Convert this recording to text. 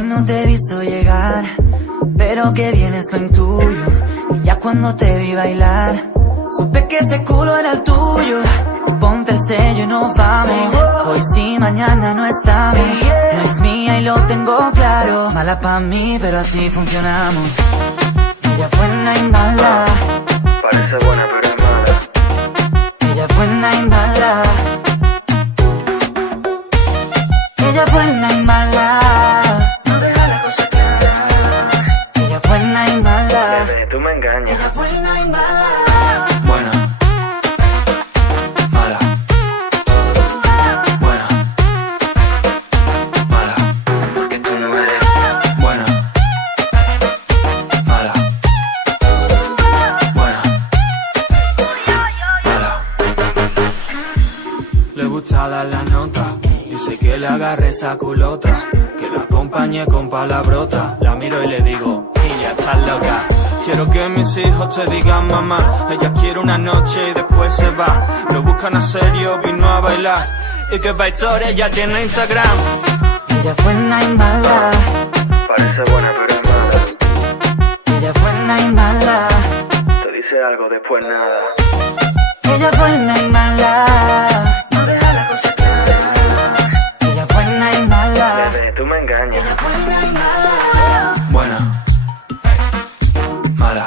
Hoy no te he visto llegar, pero que vienes lo intuyo. Y ya cuando te vi bailar, supe que ese culo era el tuyo. Y ponte el sello y nos vamos. Hoy sí, mañana no estamos. No es mía y lo tengo claro. Mala pa' mí, pero así funcionamos. Ella es buena y mala. Parece buena pero es mala. Ella es buena y mala. Ella es buena y mala. No deja las cosas claras. Ella es buena y mala. Bebé, tú me engañas. Ella es buena y mala. Buena. Mala. Buena. Mala. Porque tú no eres buena. Mala. Buena. Mala. Le gusta dar la nota. Dice que le agarre esa culota, que la acompañe con palabrota. La miro y le digo, niña, estás loca. Quiero que mis hijos te digan mamá. Ella quiere una noche y después se va. Lo buscan a serio, vino a bailar. Y que pa' historia ya tiene Instagram. Ella es buena y mala. Parece buena pero es mala. Ella es buena y mala. Te dice algo, después nada. Ella es buena y mala. No deja las cosas claras. Ella es buena y mala. Bebé, tú me engañas. Ella es buena y mala. Buena. Mala.